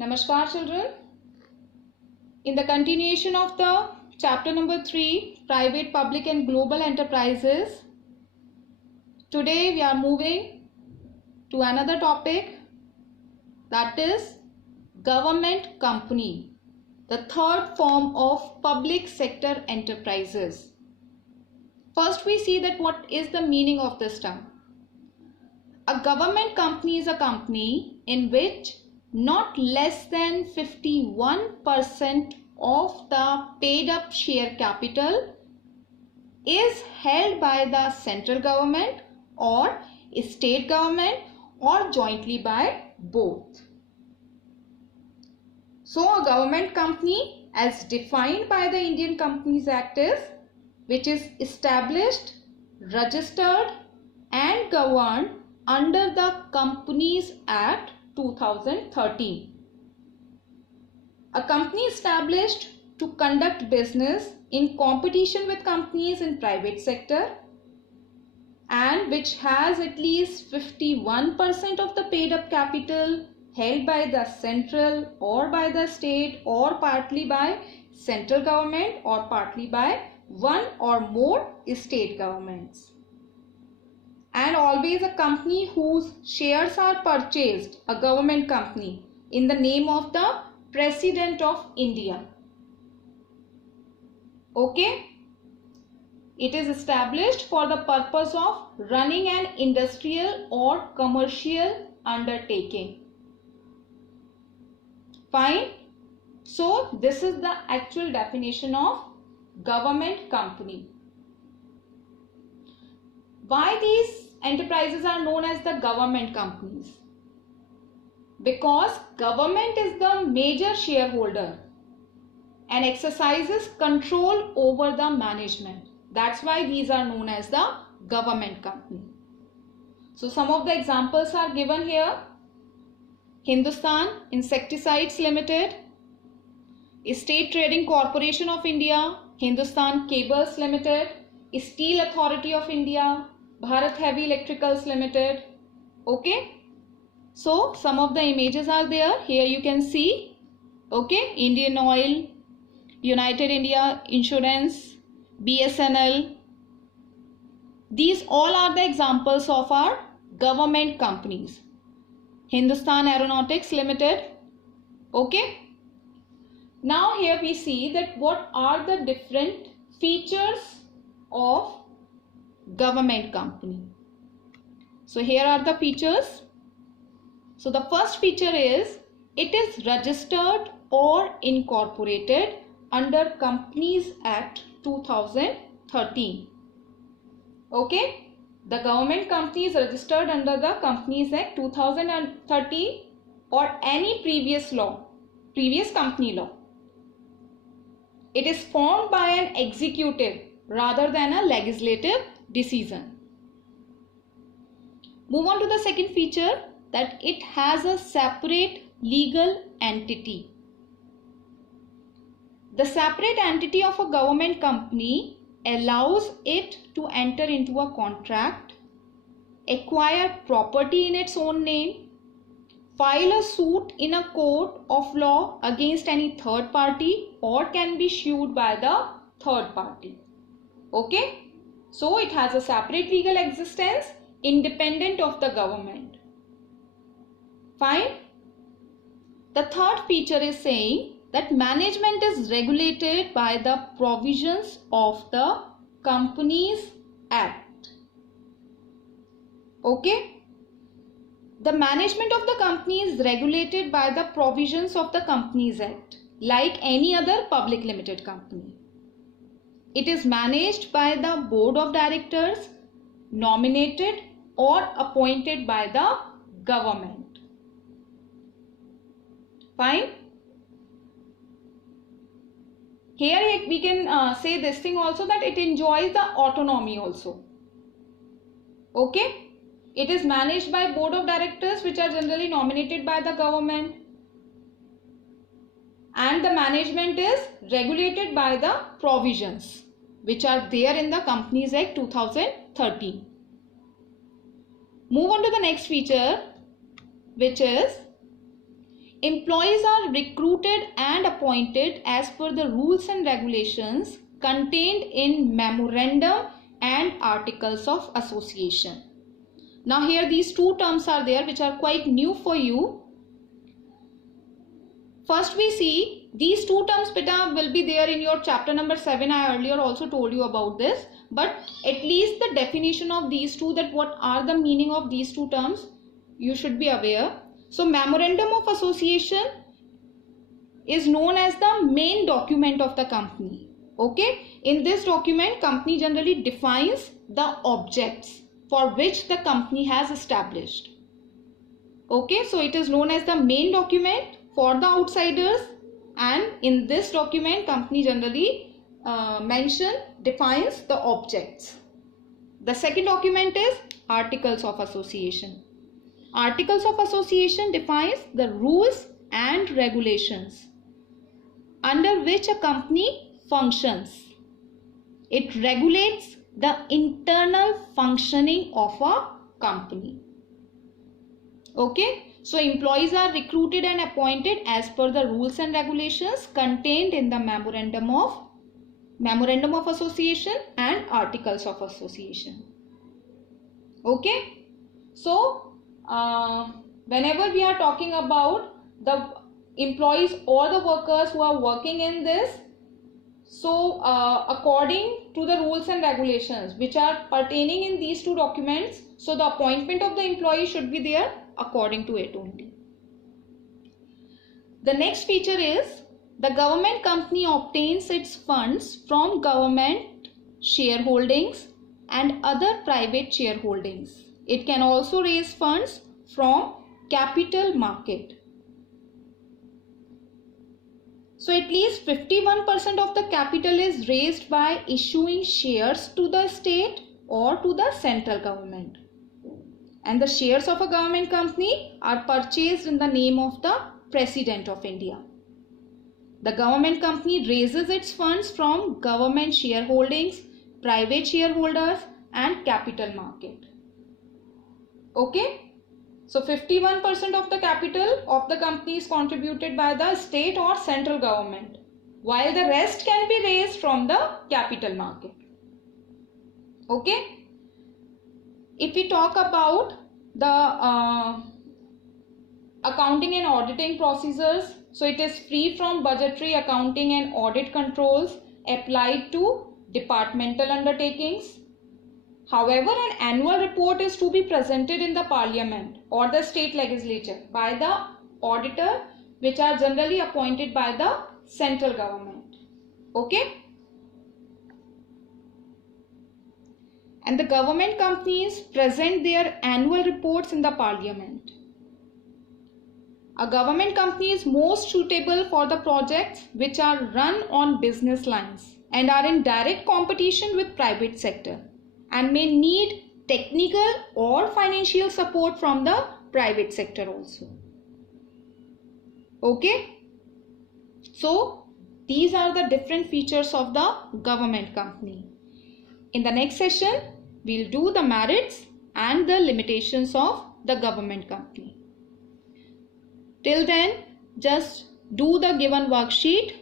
Namaskar children. In the continuation of the chapter number 3, Private, Public and Global Enterprises, today we are moving to another topic, that is government company, the third form of public sector enterprises. First we see that what is the meaning of this term. A government company is a company in which not less than 51% of the paid up share capital is held by the central government or state government or jointly by both. So a government company as defined by the Indian Companies Act is which is established, registered and governed under the Companies Act 2013. A company established to conduct business in competition with companies in private sector and which has at least 51% of the paid up capital held by the central or by the state or partly by central government or partly by one or more state governments. And always a company whose shares are purchased, a government company, in the name of the President of India. Okay? It is established for the purpose of running an industrial or commercial undertaking. Fine? So, this is the actual definition of government company. Why these enterprises are known as the government companies? Because government is the major shareholder and exercises control over the management. That's why these are known as the government company. So some of the examples are given here. Hindustan Insecticides Limited, State Trading Corporation of India, Hindustan Cables Limited, Steel Authority of India, Bharat Heavy Electricals Limited. Okay. So some of the images are there. Here you can see. Okay. Indian Oil, United India Insurance, BSNL. These all are the examples of our government companies. Hindustan Aeronautics Limited. Okay. Now here we see that what are the different features of government company. So here are the features. So the first feature is it is registered or incorporated under Companies Act 2013. Okay, the government company is registered under the Companies Act 2013 or any previous law, previous company law. It is formed by an executive rather than a legislative decision. Move on to the second feature, that it has a separate legal entity. The separate entity of a government company allows it to enter into a contract, acquire property in its own name, file a suit in a court of law against any third party or can be sued by the third party. Okay, so it has a separate legal existence independent of the government. Fine. The third feature is saying that management is regulated by the provisions of the Companies Act. Okay. The management of the company is regulated by the provisions of the Companies Act like any other public limited company. It is managed by the board of directors nominated or appointed by the government. Fine. Here we can say this thing also, that it enjoys the autonomy also. Okay. It is managed by board of directors which are generally nominated by the government. And the management is regulated by the provisions which are there in the Companies Act 2013. Move on to the next feature, which is employees are recruited and appointed as per the rules and regulations contained in memorandum and articles of association. Now here these two terms are there which are quite new for you. First we see these two terms beta will be there in your chapter number 7. I earlier also told you about this, but at least the definition of these two, that what are the meaning of these two terms, you should be aware. So memorandum of association is known as the main document of the company. Okay, in this document company generally defines the objects for which the company has established. Okay, so it is known as the main document for the outsiders, and in this document company generally defines the objects. The second document is articles of association. Articles of association defines the rules and regulations under which a company functions. It regulates the internal functioning of a company. Okay, so employees are recruited and appointed as per the rules and regulations contained in the memorandum of association and articles of association. Okay, so whenever we are talking about the employees or the workers who are working in this, so according to the rules and regulations which are pertaining in these two documents, so the appointment of the employee should be there according to it only. The next feature is the government company obtains its funds from government shareholdings and other private shareholdings. It can also raise funds from capital market. So at least 51% of the capital is raised by issuing shares to the state or to the central government. And the shares of a government company are purchased in the name of the President of India. The government company raises its funds from government shareholdings, private shareholders and capital market. Okay. So 51% of the capital of the company is contributed by the state or central government, while the rest can be raised from the capital market. Okay. If we talk about the accounting and auditing procedures, so it is free from budgetary, accounting and audit controls applied to departmental undertakings. However, an annual report is to be presented in the parliament or the state legislature by the auditor, which are generally appointed by the central government. Okay. And the government companies present their annual reports in the parliament. A government company is most suitable for the projects which are run on business lines and are in direct competition with private sector, and may need technical or financial support from the private sector also. Okay. So these are the different features of the government company. In the next session, we'll do the merits and the limitations of the government company. Till then, just do the given worksheet